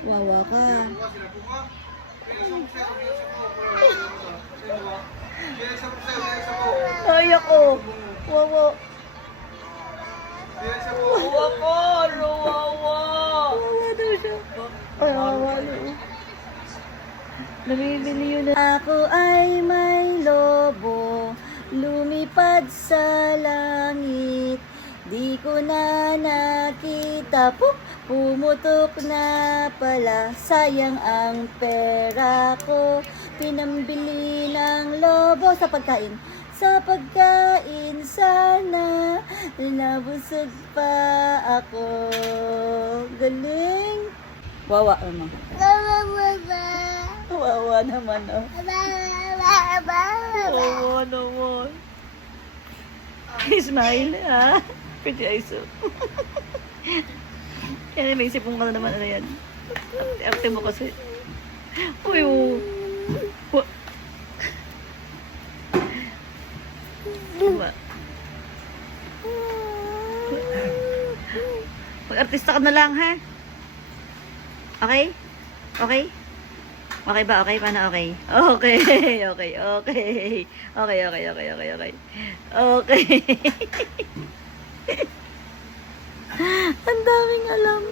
Wawa ka. Ay, ako. Wawa. Wawa ko. Wawa. Wawa daw siya. Ay, wawa daw. Namimili yun. Ako ay may lobo, lumipad sa langit. Di ko na nakita, pumutok na pala. Sayang ang pera ko, pinambili ng lobo sa pagkain. Sa pagkain sana, nabusog pa ako. Galing! Wawa naman. Wawa naman, oh. Wawa naman. Smile, ha? Pretty eyes, oh. Yan, may isip kong naman, ano yan. Arte mo kasi. Uy, oh. Mag-artista ka na lang, ha? Okay? Okay? Okay ba? Okay? Paano okay? Okay. Okay. Okay. Okay. Okay. Okay. Okay. Okay. Okay. Ang daming alam.